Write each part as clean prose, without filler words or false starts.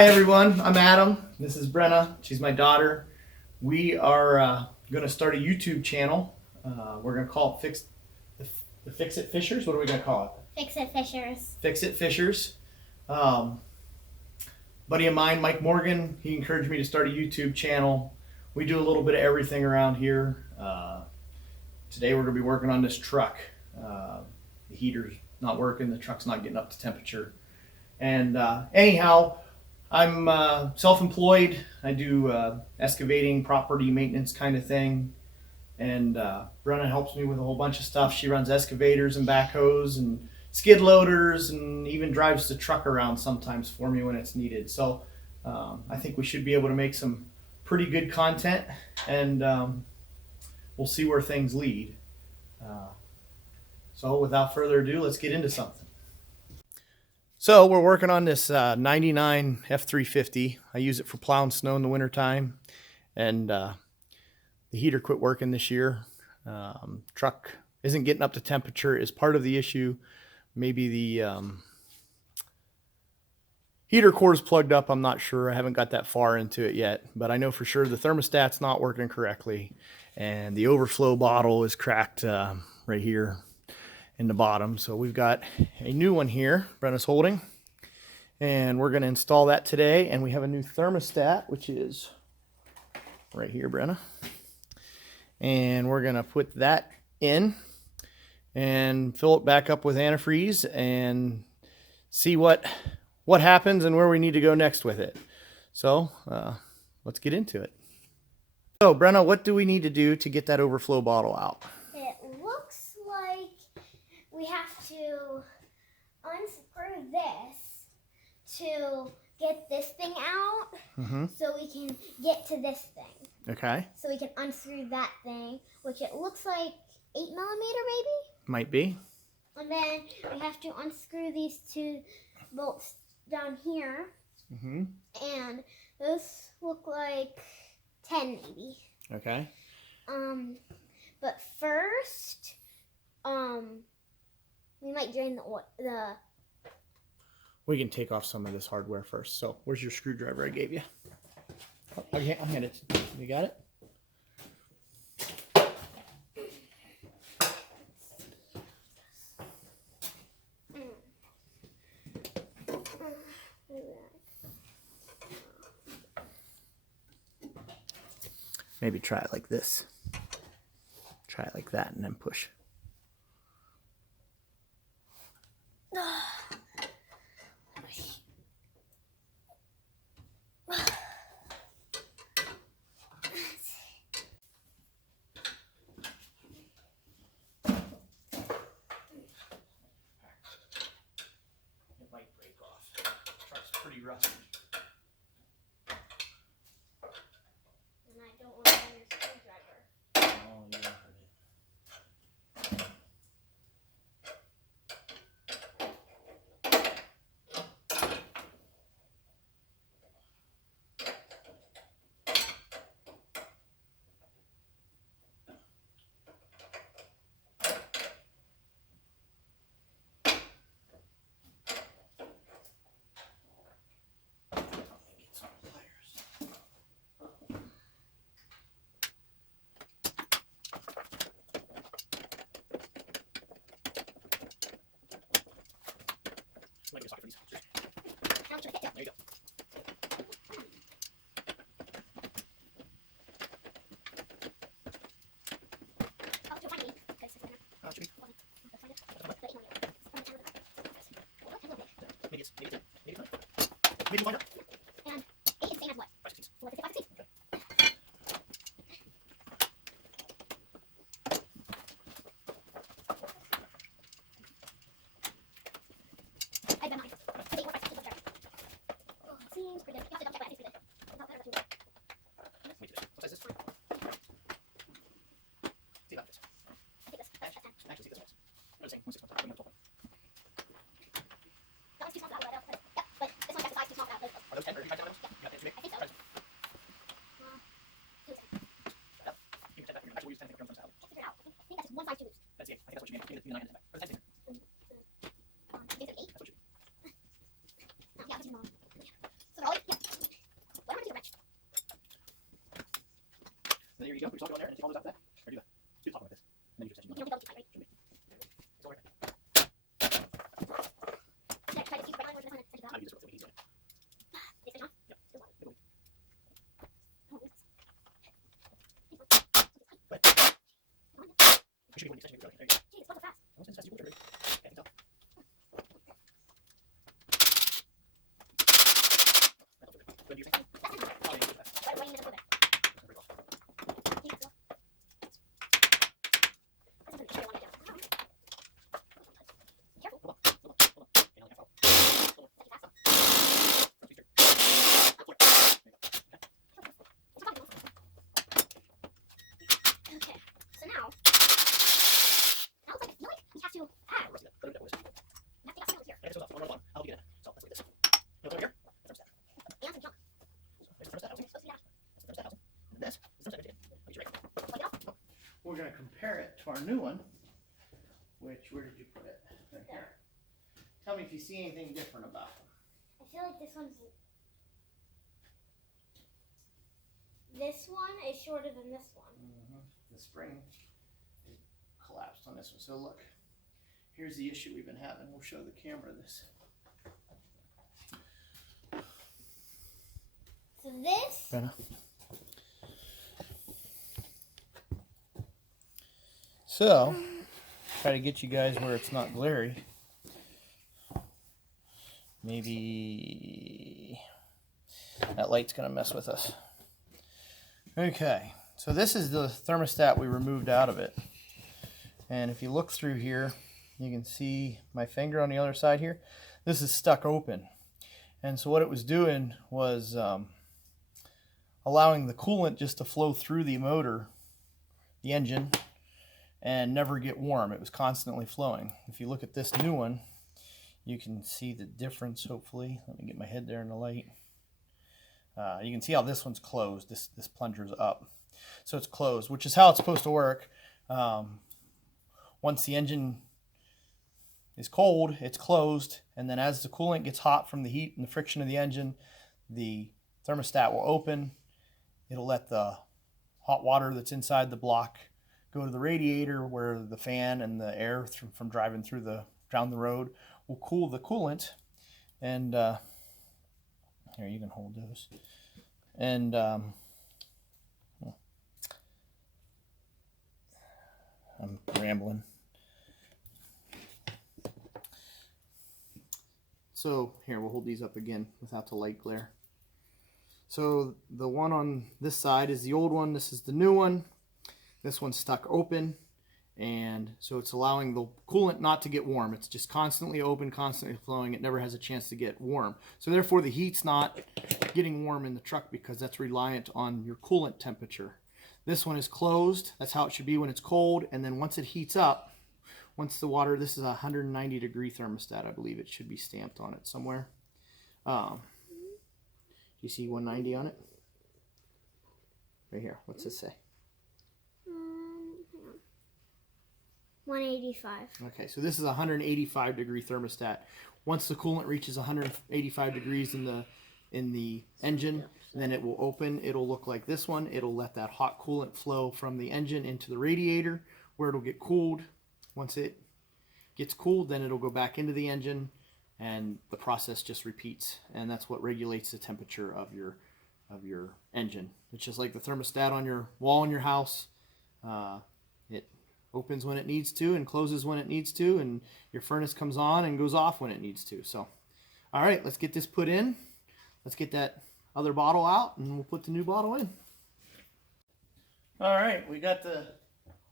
Hi everyone, I'm Adam. This is Brenna. She's my daughter. We are going to start a YouTube channel. We're going to call it the Fix It Fishers. What are we going to call it? Fix It Fishers. Fix It Fishers. Buddy of mine, Mike Morgan, he encouraged me to start a YouTube channel. We do a little bit of everything around here. Today we're going to be working on this truck. The heater's not working. The truck's not getting up to temperature. And anyhow, I'm self-employed. I do excavating, property maintenance kind of thing. And Brenna helps me with a whole bunch of stuff. She runs excavators and backhoes and skid loaders and even drives the truck around sometimes for me when it's needed. So I think we should be able to make some pretty good content, and we'll see where things lead. So without further ado, let's get into something. So we're working on this 99 f350. I use it for plowing snow in the wintertime, and the heater quit working this year. Truck isn't getting up to temperature is part of the issue. Maybe the heater core is plugged up. I'm not sure. I haven't got that far into it yet, but I know for sure the thermostat's not working correctly, and the overflow bottle is cracked right here in the bottom. So we've got a new one here Brenna's holding, and we're going to install that today. And we have a new thermostat, which is right here, Brenna, and we're going to put that in and fill it back up with antifreeze and see what happens and where we need to go next with it. So let's get into it. So Brenna, what do we need to do to get that overflow bottle out? It looks like we have to unscrew this to get this thing out, so we can get to this thing. Okay. So we can unscrew that thing, which it looks like 8mm maybe? Might be. And then we have to unscrew these two bolts down here. And those look like 10 maybe. Okay. But first, we might drain the We can take off some of this hardware first. So where's your screwdriver I gave you? Oh, I'll hand it. You got it? Maybe try it like this. Try it like that and then push. It might break off. The truck's pretty rusty. And I don't want to use a screwdriver. Oh, you heard it. Get some pliers. Might be a socket for these. How much should I get? There you go. Oh, you'll find me, because it's gonna... Oh, should we? Find it. But you know, Maybe it's maybe find out. and 8 is same as what? 5 16. What's it, 5 16? I bet mine. It's 8 or 5 16 up there. Oh, it seems pretty good. You have to double check, but I think it's pretty good. Not better than 2. Let me do this. What size is this for? See about this. I think this. That's 10. Actually, see this one. They're the same. 1 6 1. I'm gonna talk. That one's too small for that, but yeah, but this one has the size too small for that. Are those 10 or 5 items? Yeah. You got the instrument? I think so. Right. Yep. You can set that. Actually, we'll use 10 to grams out. I'll figure it out. I think that's 1 size too loose. That's the 8. I think that's what you mean. You need the 9 in the back. Or the 10 in there. Is it 8? That's what you No, yeah, this is wrong. So they're all 8? Yeah. take all those out of that. Or do that. Do the top like this. And then you just You don't get double tight, right? should be. It's all right. Yeah, try to keep right on with this one. I'll use this real quick. Easy. It's fish on? Yep. The water. Good. Oh, yes. But you should be able to extension. There you go. Gee, it's so fast. Once it's fast, you will turn it. Yeah, I can tell. What do you think? That's enough. Oh, yeah, it's fast. Right, right in the middle of it. Very well. You can still. This is an issue I wanted to do. Careful. Hold on. Hold on. Hold on. Okay, now I got it. Hold on. That's fast. Press me through. Okay, so now it's like, we have to add. Rusty that. Put it that way. We have to get something here. Yeah, so on the bottom. I'll get it. So let's get this. No, over here. The thermostat. And some junk. So there's the thermostat housing. Supposed to be that. That's the thermostat housing. And this is the thermostat housing. I'll get you right. Plug it up. We're going to compare it to our new one, which, where did you put it? Right here. Tell me if you see anything different about it. I feel like this one is shorter than this one. The spring is collapsed on this one. So look, here's the issue we've been having. We'll show the camera this. So this, Brenna. So, try to get you guys where it's not glary. Maybe that light's gonna mess with us. Okay, so this is the thermostat we removed out of it. And if you look through here, you can see my finger on the other side here. This is stuck open. And so what it was doing was allowing the coolant just to flow through the motor, the engine, and never get warm. It was constantly flowing. If you look at this new one, you can see the difference, hopefully. Let me get my head there in the light. You can see how this one's closed. This plunger's up. So it's closed, which is how it's supposed to work. Once the engine is cold, it's closed, and then as the coolant gets hot from the heat and the friction of the engine, the thermostat will open. It'll let the hot water that's inside the block go to the radiator where the fan and the air from driving down the road will cool the coolant. And here, you can hold those. And I'm rambling. So here, we'll hold these up again without the light glare. So the one on this side is the old one. This is the new one. This one's stuck open, and so it's allowing the coolant not to get warm. It's just constantly open, constantly flowing. It never has a chance to get warm. So therefore the heat's not getting warm in the truck because that's reliant on your coolant temperature. This one is closed. That's how it should be when it's cold, and then once it heats up, once the water, this is a 190-degree thermostat, I believe it should be stamped on it somewhere. You see 190 on it? Right here. What's this say? hang on. 185. Okay, so this is a 185-degree thermostat. Once the coolant reaches 185 degrees in the engine, then it will open. It'll look like this one. It'll let that hot coolant flow from the engine into the radiator where it'll get cooled. Once it gets cooled, then it'll go back into the engine, and the process just repeats. And that's what regulates the temperature of your engine. It's just like the thermostat on your wall in your house. It opens when it needs to and closes when it needs to, and your furnace comes on and goes off when it needs to. So, all right, let's get this put in. Let's get that other bottle out, and we'll put the new bottle in. All right, we got the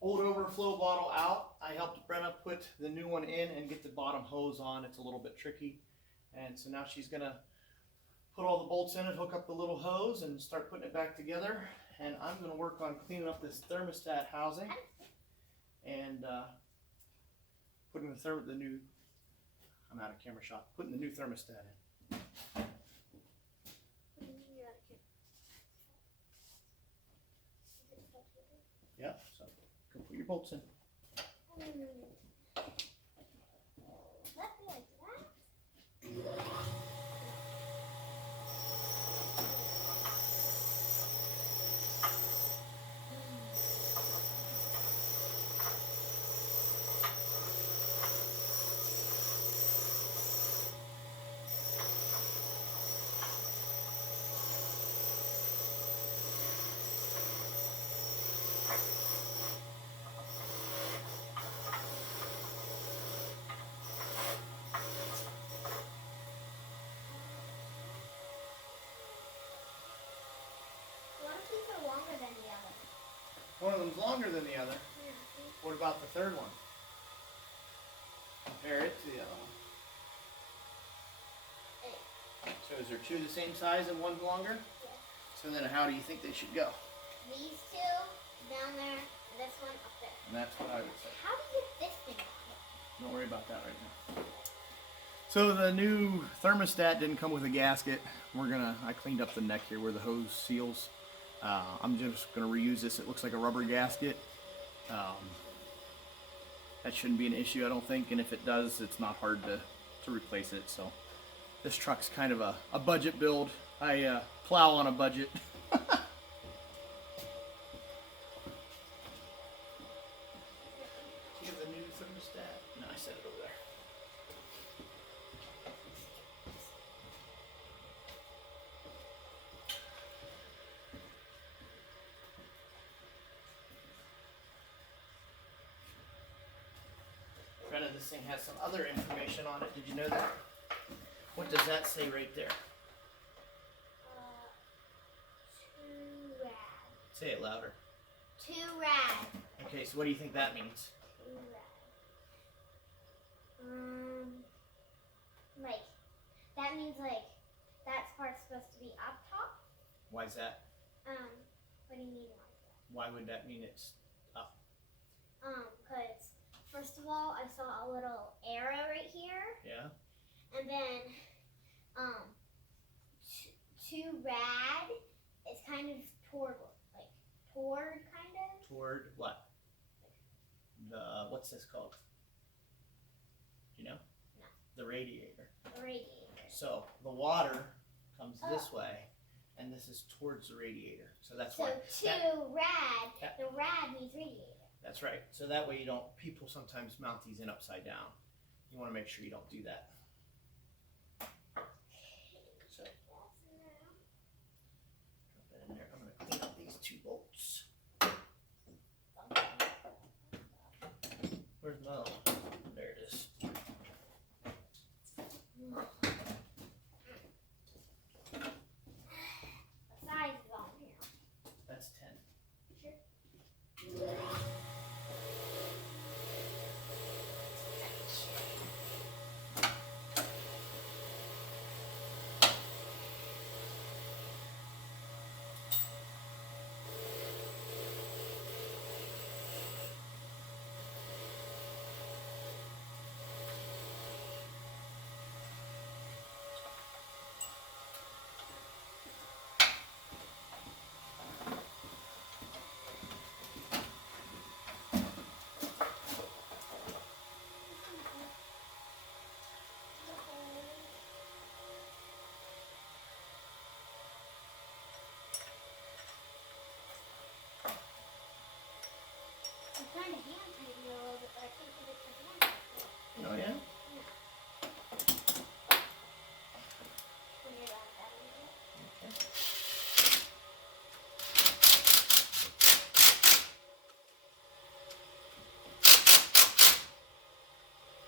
old overflow bottle out. I helped Brenna put the new one in and get the bottom hose on. It's a little bit tricky. And so now she's gonna put all the bolts in it, hook up the little hose, and start putting it back together. And I'm gonna work on cleaning up this thermostat housing and putting the new, I'm out of camera shot, putting the new thermostat in. Yep, so go put your bolts in. One of them's longer than the other. What about the third one? Compare it to the other one. So is there two the same size and one's longer? Yes. So then how do you think they should go? These two down there, and this one up there. And that's what I would say. How do you get this thing on? Don't worry about that right now. So the new thermostat didn't come with a gasket. I cleaned up the neck here where the hose seals. I'm just gonna reuse this. It looks like a rubber gasket. That shouldn't be an issue, I don't think. And if it does, it's not hard to replace it. So this truck's kind of a budget build. I plow on a budget. Do you have the new thermostat? No, I set it over there. Brenna, this thing has some other information on it. Did you know that? What does that say right there? Too rad. Say it louder. Too rad. Okay, so what do you think that means? Too rad. Like, that means like, that part's supposed to be up top. Why is that? What do you mean like that? Why would that mean it's up? Cause first of all, I saw a little arrow right here, Yeah? and then, too rad is kind of toward kind of. Toward what? What's this called? Do you know? No. The radiator. The radiator. So the water comes this way, and this is towards the radiator. So that's why. So rad, the rad means radiator. That's right. So that way people sometimes mount these in upside down. You want to make sure you don't do that. So drop that in there. I'm going to clean up these two bolts. Where's my other one? There it is. The size is on here. That's 10. Sure. I'm trying to hand tighten it a little bit, but I can't get it to hand tighten. Oh, yeah? When you're done tightening it. Okay.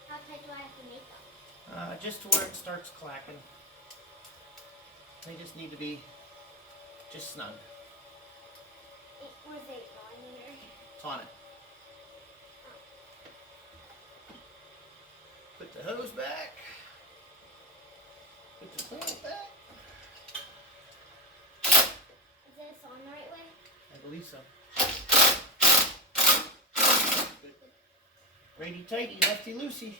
How tight do I have to make them? Just to where it starts clacking. They just need to be just snug. Where's 8 millimeter? It's on it. Put the hose back. Put the clamp back. Is this on the right way? I believe so. Good. Righty tighty, lefty loosey.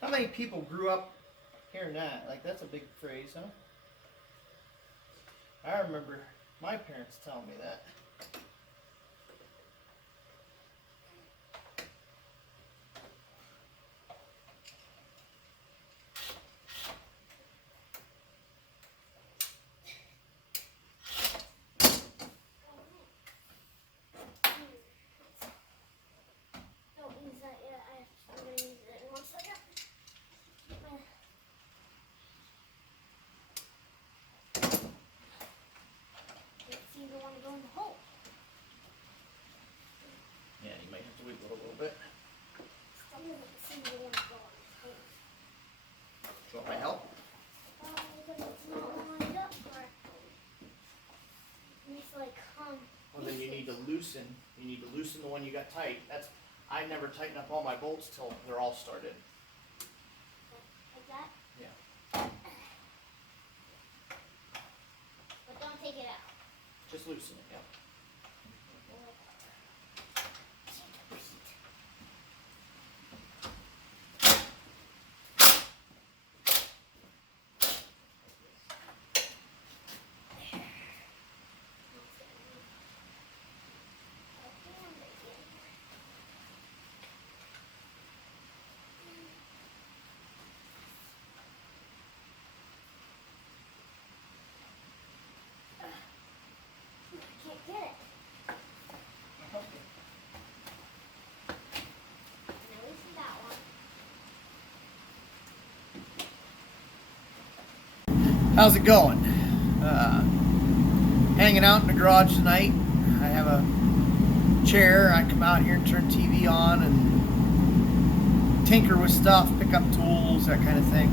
How many people grew up hearing that? Like, that's a big phrase, huh? I remember my parents telling me that. Don't use that yet. I'm going to use it in 1 second. It seems to want to go in the hole. loosen. You need to loosen the one you got tight. I never tighten up all my bolts till they're all started. Like that? Yeah. But don't take it out. Just loosen it, yeah. Can't get it. Loosen that one. How's it going? Hanging out in the garage tonight. I have a chair. I come out here and turn TV on and tinker with stuff, pick up tools, that kind of thing.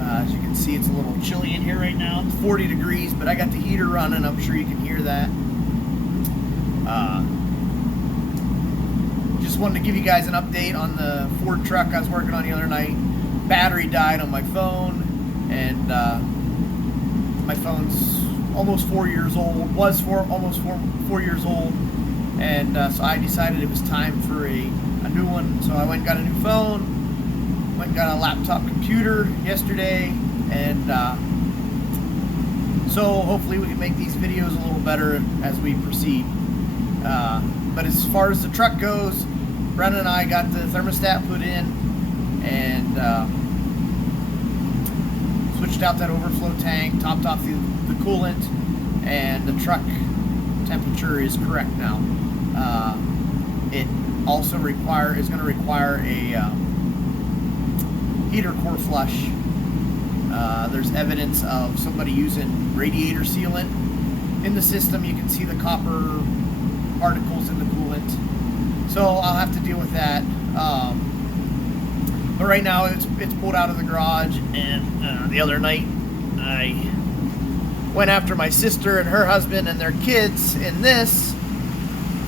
As you can see, it's a little chilly in here right now. It's 40 degrees, but I got the heater running. I'm sure you can hear that. Just wanted to give you guys an update on the Ford truck I was working on the other night. Battery died on my phone, and my phone's almost 4 years old. Almost four years old, and so I decided it was time for a new one. So I went and got a new phone. Went and got a laptop computer yesterday, and so hopefully we can make these videos a little better as we proceed. But as far as the truck goes, Brenna and I got the thermostat put in, and switched out that overflow tank, topped off the coolant, and the truck temperature is correct now. It also is going to require a heater core flush. There's evidence of somebody using radiator sealant in the system. You can see the copper particles in the coolant, so I'll have to deal with that. But right now it's pulled out of the garage, and the other night I went after my sister and her husband and their kids in this.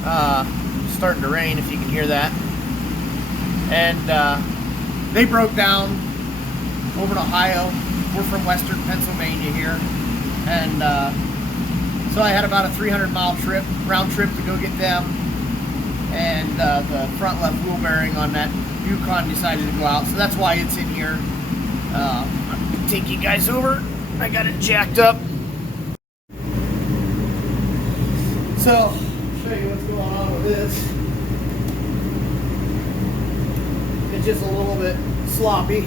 It's starting to rain, if you can hear that, and they broke down over in Ohio. We're from Western Pennsylvania here, and so I had about a 300-mile round trip to go get them, and the front left wheel bearing on that Yukon decided to go out, so that's why it's in here. I'm gonna take you guys over. I got it jacked up. So, I'll show you what's going on with this. It's just a little bit sloppy.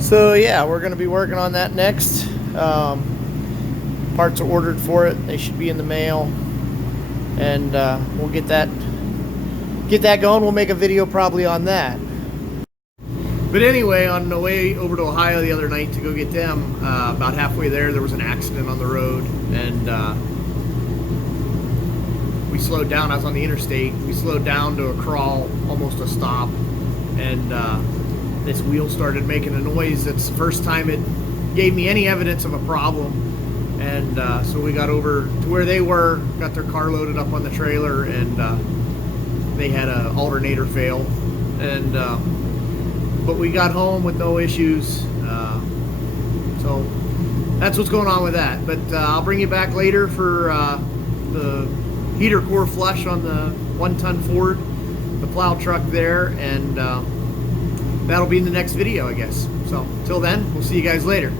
So yeah, we're going to be working on that next. Parts are ordered for it. They should be in the mail, and we'll get that going. We'll make a video probably on that. But anyway, on the way over to Ohio the other night to go get them, about halfway there was an accident on the road, and we slowed down. I was on the interstate. We slowed down to a crawl, almost a stop, and this wheel started making a noise. It's the first time it gave me any evidence of a problem, and so we got over to where they were, got their car loaded up on the trailer, and they had an alternator fail, and but we got home with no issues. So that's what's going on with that. But I'll bring you back later for the heater core flush on the 1-ton Ford, the plow truck there, and that'll be in the next video, I guess. So till then, we'll see you guys later.